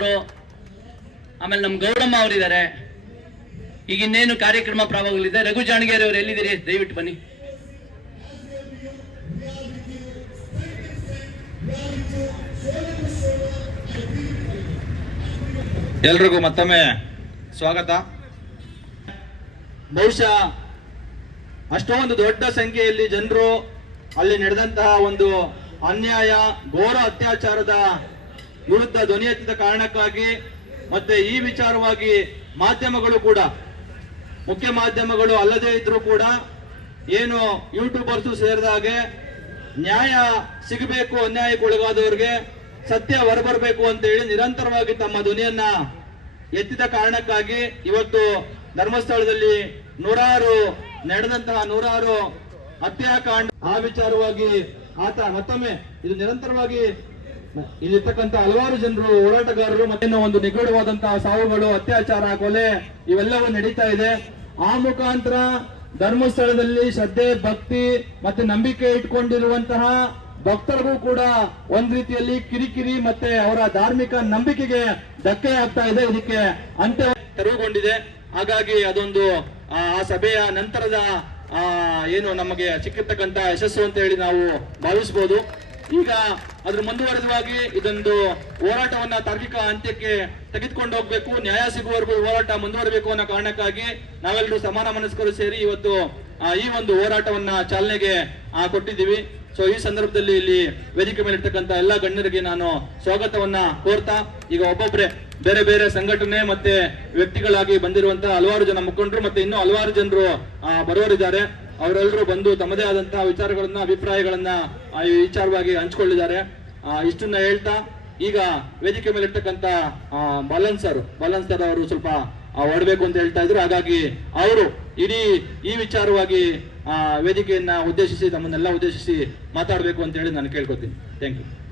ಅವರು, ಆಮೇಲೆ ನಮ್ಮ ಗೌಡಮ್ಮ ಅವರಿದ್ದಾರೆ. ಈಗ ಇನ್ನೇನು ಕಾರ್ಯಕ್ರಮ ಪ್ರಾರಂಭವಾಗಲಿದೆ. ರಘು ಜಾಣಗೇರಿ ಅವರು ಎಲ್ಲಿದ್ದೀರಿ? ದಯವಿಟ್ಟು ಬನ್ನಿ. ಎಲ್ರಿಗೂ ಮತ್ತೊಮ್ಮೆ ಸ್ವಾಗತ. ಬಹುಶಃ ಅಷ್ಟೊಂದು ದೊಡ್ಡ ಸಂಖ್ಯೆಯಲ್ಲಿ ಜನರು ಅಲ್ಲಿ ನಡೆದಂತಹ ಒಂದು ಅನ್ಯಾಯ, ಘೋರ ಅತ್ಯಾಚಾರದ ವಿರುದ್ಧ ಧ್ವನಿ ಎತ್ತಿದ ಕಾರಣಕ್ಕಾಗಿ ಮತ್ತೆ ಈ ವಿಚಾರವಾಗಿ ಮಾಧ್ಯಮಗಳು ಕೂಡ, ಮುಖ್ಯ ಮಾಧ್ಯಮಗಳು ಅಲ್ಲದೇ ಇದ್ರೂ ಕೂಡ ಏನು ಯೂಟ್ಯೂಬರ್ಸು ಸೇರಿದಾಗೆ ನ್ಯಾಯ ಸಿಗಬೇಕು, ಅನ್ಯಾಯಕ್ಕೊಳಗಾದವ್ರಿಗೆ ಸತ್ಯ ಹೊರಬರಬೇಕು ಅಂತ ಹೇಳಿ ನಿರಂತರವಾಗಿ ತಮ್ಮ ಧ್ವನಿಯನ್ನ ಎತ್ತಿದ ಕಾರಣಕ್ಕಾಗಿ ಇವತ್ತು ಧರ್ಮಸ್ಥಳದಲ್ಲಿ ನಡೆದಂತಹ ಹತ್ಯಾಕಾಂಡ ಆ ವಿಚಾರವಾಗಿ ಮತ್ತೊಮ್ಮೆ ಇದು ನಿರಂತರವಾಗಿ ಇಲ್ಲಿರ್ತಕ್ಕಂಥ ಹಲವಾರು ಜನರು, ಹೋರಾಟಗಾರರು ಮತ್ತೆ ಒಂದು ನಿಗೂಢವಾದಂತಹ ಸಾವುಗಳು, ಅತ್ಯಾಚಾರ, ಕೊಲೆ ಇವೆಲ್ಲವೂ ನಡೀತಾ ಇದೆ. ಆ ಮುಖಾಂತರ ಧರ್ಮಸ್ಥಳದಲ್ಲಿ ಶ್ರದ್ಧೆ, ಭಕ್ತಿ ಮತ್ತೆ ನಂಬಿಕೆ ಇಟ್ಕೊಂಡಿರುವಂತಹ ಭಕ್ತರಿಗೂ ಕೂಡ ಒಂದ್ ರೀತಿಯಲ್ಲಿ ಕಿರಿಕಿರಿ ಮತ್ತೆ ಅವರ ಧಾರ್ಮಿಕ ನಂಬಿಕೆಗೆ ಧಕ್ಕೆ ಆಗ್ತಾ ಇದೆ. ಇದಕ್ಕೆ ಅಂತ್ಯ ತೆರವುಗೊಂಡಿದೆ. ಹಾಗಾಗಿ ಅದೊಂದು ಆ ಸಭೆಯ ನಂತರದ ಏನು ನಮಗೆ ಸಿಕ್ಕಿರ್ತಕ್ಕಂಥ ಯಶಸ್ಸು ಅಂತ ಹೇಳಿ ನಾವು ಭಾವಿಸಬಹುದು. ಈಗ ಅದ್ರ ಮುಂದುವರೆದವಾಗಿ ಇದೊಂದು ಹೋರಾಟವನ್ನ ತಾರ್ಕಿಕ ಅಂತ್ಯಕ್ಕೆ ತೆಗೆದುಕೊಂಡು ಹೋಗ್ಬೇಕು, ನ್ಯಾಯ ಸಿಗುವವರೆಗೂ ಹೋರಾಟ ಮುಂದುವರಬೇಕು ಅನ್ನೋ ಕಾರಣಕ್ಕಾಗಿ ನಾವೆಲ್ಲರೂ ಸಮಾನ ಮನಸ್ಕರು ಸೇರಿ ಇವತ್ತು ಈ ಒಂದು ಹೋರಾಟವನ್ನ ಚಾಲನೆಗೆ ಕೊಟ್ಟಿದ್ದೀವಿ. ಸೊ ಈ ಸಂದರ್ಭದಲ್ಲಿ ಇಲ್ಲಿ ವೇದಿಕೆ ಮೇಲೆ ಇರ್ತಕ್ಕಂಥ ಎಲ್ಲಾ ಗಣ್ಯರಿಗೆ ನಾನು ಸ್ವಾಗತವನ್ನ ಕೋರ್ತಾ, ಈಗ ಒಬ್ಬೊಬ್ರೆ ಬೇರೆ ಬೇರೆ ಸಂಘಟನೆ ಮತ್ತೆ ವ್ಯಕ್ತಿಗಳಾಗಿ ಬಂದಿರುವಂತಹ ಹಲವಾರು ಜನ ಮುಖಂಡರು ಮತ್ತೆ ಇನ್ನೂ ಹಲವಾರು ಜನರು ಬರೋರಿದ್ದಾರೆ. ಅವರೆಲ್ಲರೂ ಬಂದು ತಮ್ಮದೇ ಆದಂತಹ ವಿಚಾರಗಳನ್ನ, ಅಭಿಪ್ರಾಯಗಳನ್ನ ಈ ವಿಚಾರವಾಗಿ ಹಂಚ್ಕೊಳ್ಳಿದ್ದಾರೆ. ಇಷ್ಟನ್ನ ಹೇಳ್ತಾ ಈಗ ವೇದಿಕೆ ಮೇಲೆ ಇರ್ತಕ್ಕಂಥ ಬಾಲನ್ ಸರ್ ಅವರು ಸ್ವಲ್ಪ ಹೊರಡ್ಬೇಕು ಅಂತ ಹೇಳ್ತಾ ಇದ್ರು. ಹಾಗಾಗಿ ಅವರು ಇಡೀ ಈ ವಿಚಾರವಾಗಿ ವೇದಿಕೆಯನ್ನ ಉದ್ದೇಶಿಸಿ, ತಮ್ಮನ್ನೆಲ್ಲ ಉದ್ದೇಶಿಸಿ ಮಾತಾಡಬೇಕು ಅಂತ ಹೇಳಿ ನಾನು ಕೇಳ್ಕೊತೀನಿ. Thank you.